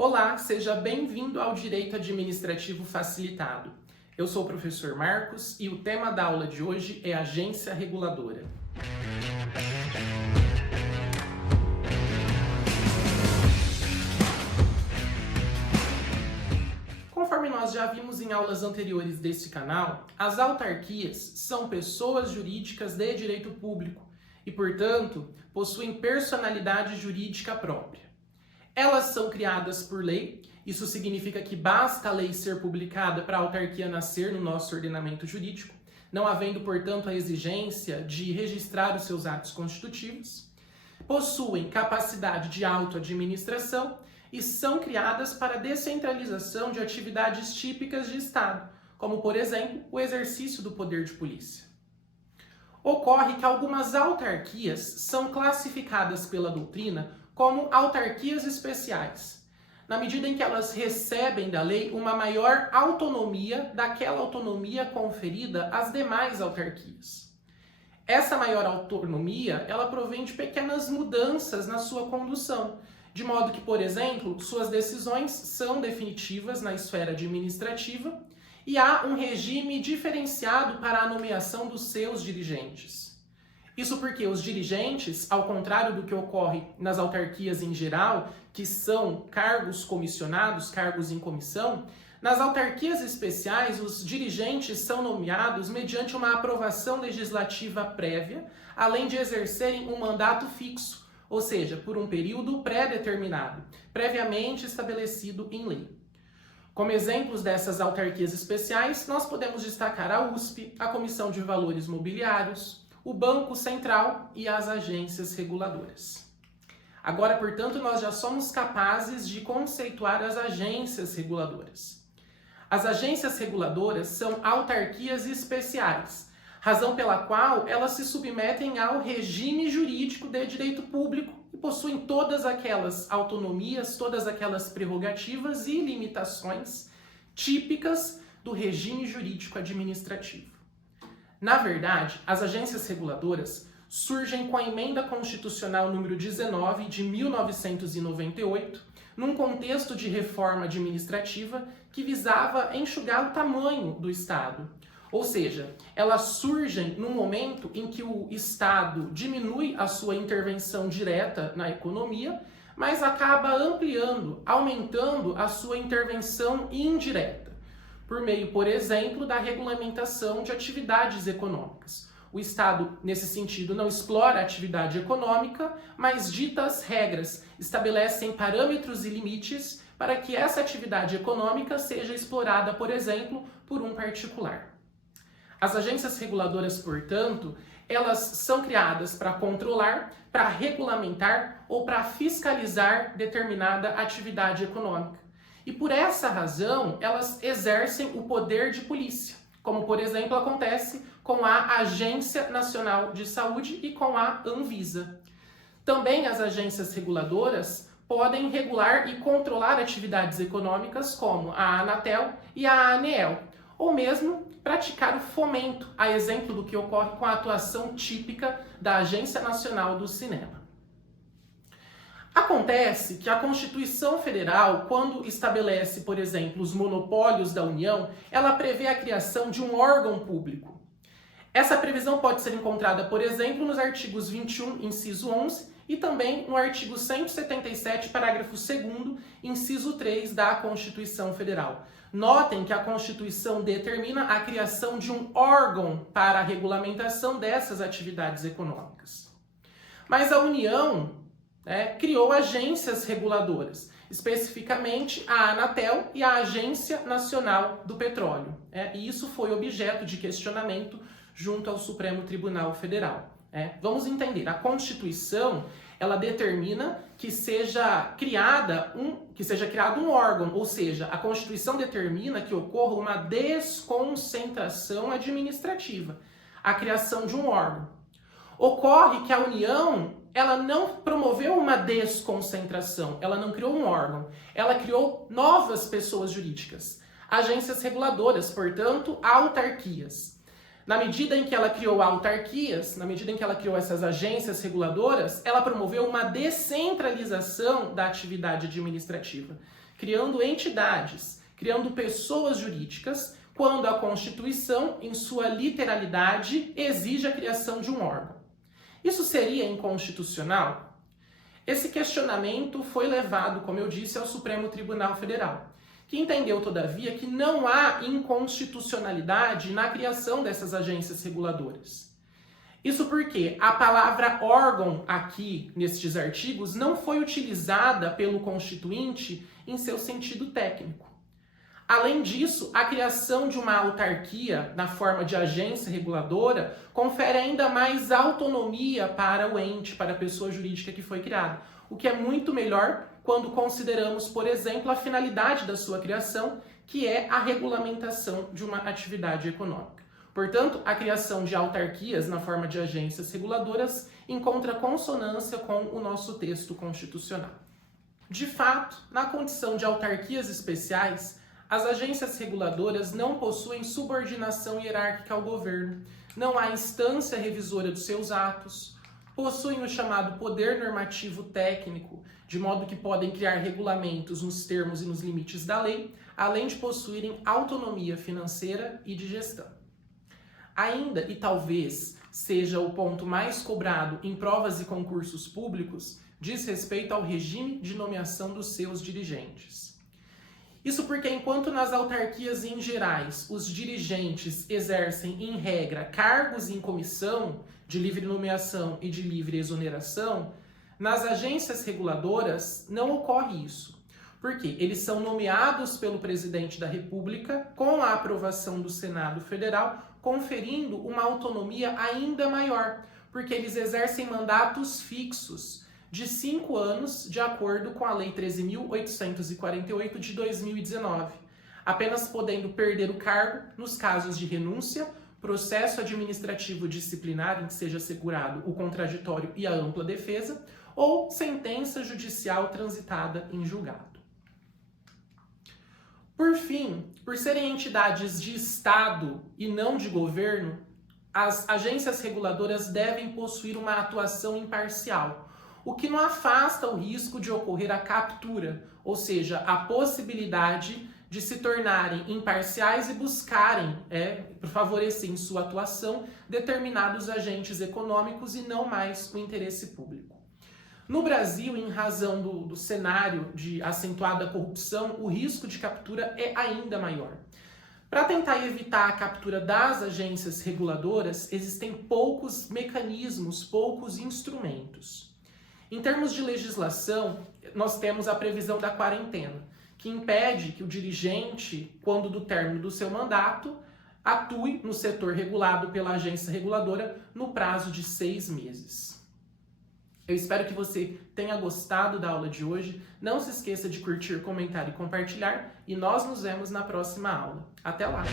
Olá, seja bem-vindo ao Direito Administrativo Facilitado. Eu sou o professor Marcos e o tema da aula de hoje é agência reguladora. Conforme nós já vimos em aulas anteriores deste canal, as autarquias são pessoas jurídicas de direito público e, portanto, possuem personalidade jurídica própria. Elas são criadas por lei, isso significa que basta a lei ser publicada para a autarquia nascer no nosso ordenamento jurídico, não havendo, portanto, a exigência de registrar os seus atos constitutivos. Possuem capacidade de autoadministração e são criadas para a descentralização de atividades típicas de Estado, como, por exemplo, o exercício do poder de polícia. Ocorre que algumas autarquias são classificadas pela doutrina como autarquias especiais, na medida em que elas recebem da lei uma maior autonomia daquela autonomia conferida às demais autarquias. Essa maior autonomia, ela provém de pequenas mudanças na sua condução, de modo que, por exemplo, suas decisões são definitivas na esfera administrativa e há um regime diferenciado para a nomeação dos seus dirigentes. Isso porque os dirigentes, ao contrário do que ocorre nas autarquias em geral, que são cargos comissionados, cargos em comissão, nas autarquias especiais, os dirigentes são nomeados mediante uma aprovação legislativa prévia, além de exercerem um mandato fixo, ou seja, por um período pré-determinado, previamente estabelecido em lei. Como exemplos dessas autarquias especiais, nós podemos destacar a USP, a Comissão de Valores Mobiliários, o Banco Central e as agências reguladoras. Agora, portanto, nós já somos capazes de conceituar as agências reguladoras. As agências reguladoras são autarquias especiais, razão pela qual elas se submetem ao regime jurídico de direito público e possuem todas aquelas autonomias, todas aquelas prerrogativas e limitações típicas do regime jurídico administrativo. Na verdade, as agências reguladoras surgem com a Emenda Constitucional número 19 de 1998, num contexto de reforma administrativa que visava enxugar o tamanho do Estado. Ou seja, elas surgem num momento em que o Estado diminui a sua intervenção direta na economia, mas acaba ampliando, aumentando a sua intervenção indireta, por meio, por exemplo, da regulamentação de atividades econômicas. O Estado, nesse sentido, não explora a atividade econômica, mas dita as regras, estabelecem parâmetros e limites para que essa atividade econômica seja explorada, por exemplo, por um particular. As agências reguladoras, portanto, elas são criadas para controlar, para regulamentar ou para fiscalizar determinada atividade econômica. E por essa razão, elas exercem o poder de polícia, como, por exemplo, acontece com a Agência Nacional de Saúde e com a Anvisa. Também as agências reguladoras podem regular e controlar atividades econômicas como a Anatel e a ANEEL, ou mesmo praticar o fomento, a exemplo do que ocorre com a atuação típica da Agência Nacional do Cinema. Acontece que a Constituição Federal, quando estabelece, por exemplo, os monopólios da União, ela prevê a criação de um órgão público. Essa previsão pode ser encontrada, por exemplo, nos artigos 21, inciso 11, e também no artigo 177, parágrafo 2º, inciso 3 da Constituição Federal. Notem que a Constituição determina a criação de um órgão para a regulamentação dessas atividades econômicas. Mas a União criou agências reguladoras, especificamente a Anatel e a Agência Nacional do Petróleo. E isso foi objeto de questionamento junto ao Supremo Tribunal Federal. Vamos entender, a Constituição ela determina que seja criado um órgão, ou seja, a Constituição determina que ocorra uma desconcentração administrativa, a criação de um órgão. Ocorre que a União ela não promoveu uma desconcentração, ela não criou um órgão, ela criou novas pessoas jurídicas, agências reguladoras, portanto, autarquias. Na medida em que ela criou autarquias, na medida em que ela criou essas agências reguladoras, ela promoveu uma descentralização da atividade administrativa, criando entidades, criando pessoas jurídicas, quando a Constituição, em sua literalidade, exige a criação de um órgão. Isso seria inconstitucional? Esse questionamento foi levado, como eu disse, ao Supremo Tribunal Federal, que entendeu, todavia, que não há inconstitucionalidade na criação dessas agências reguladoras. Isso porque a palavra órgão aqui, nestes artigos, não foi utilizada pelo Constituinte em seu sentido técnico. Além disso, a criação de uma autarquia na forma de agência reguladora confere ainda mais autonomia para o ente, para a pessoa jurídica que foi criada, o que é muito melhor quando consideramos, por exemplo, a finalidade da sua criação, que é a regulamentação de uma atividade econômica. Portanto, a criação de autarquias na forma de agências reguladoras encontra consonância com o nosso texto constitucional. De fato, na condição de autarquias especiais, as agências reguladoras não possuem subordinação hierárquica ao governo, não há instância revisora dos seus atos, possuem o chamado poder normativo técnico, de modo que podem criar regulamentos nos termos e nos limites da lei, além de possuírem autonomia financeira e de gestão. Ainda, e talvez seja o ponto mais cobrado em provas e concursos públicos, diz respeito ao regime de nomeação dos seus dirigentes. Isso porque, enquanto nas autarquias em gerais os dirigentes exercem, em regra, cargos em comissão de livre nomeação e de livre exoneração, nas agências reguladoras não ocorre isso. Porque eles são nomeados pelo presidente da República com a aprovação do Senado Federal, conferindo uma autonomia ainda maior, porque eles exercem mandatos fixos de 5 anos, de acordo com a Lei 13.848 de 2019, apenas podendo perder o cargo nos casos de renúncia, processo administrativo disciplinar em que seja assegurado o contraditório e a ampla defesa, ou sentença judicial transitada em julgado. Por fim, por serem entidades de Estado e não de governo, as agências reguladoras devem possuir uma atuação imparcial, o que não afasta o risco de ocorrer a captura, ou seja, a possibilidade de se tornarem imparciais e buscarem, favorecer em sua atuação, determinados agentes econômicos e não mais o interesse público. No Brasil, em razão do cenário de acentuada corrupção, o risco de captura é ainda maior. Para tentar evitar a captura das agências reguladoras, existem poucos mecanismos, poucos instrumentos. Em termos de legislação, nós temos a previsão da quarentena, que impede que o dirigente, quando do término do seu mandato, atue no setor regulado pela agência reguladora no prazo de 6 meses. Eu espero que você tenha gostado da aula de hoje. Não se esqueça de curtir, comentar e compartilhar. E nós nos vemos na próxima aula. Até lá!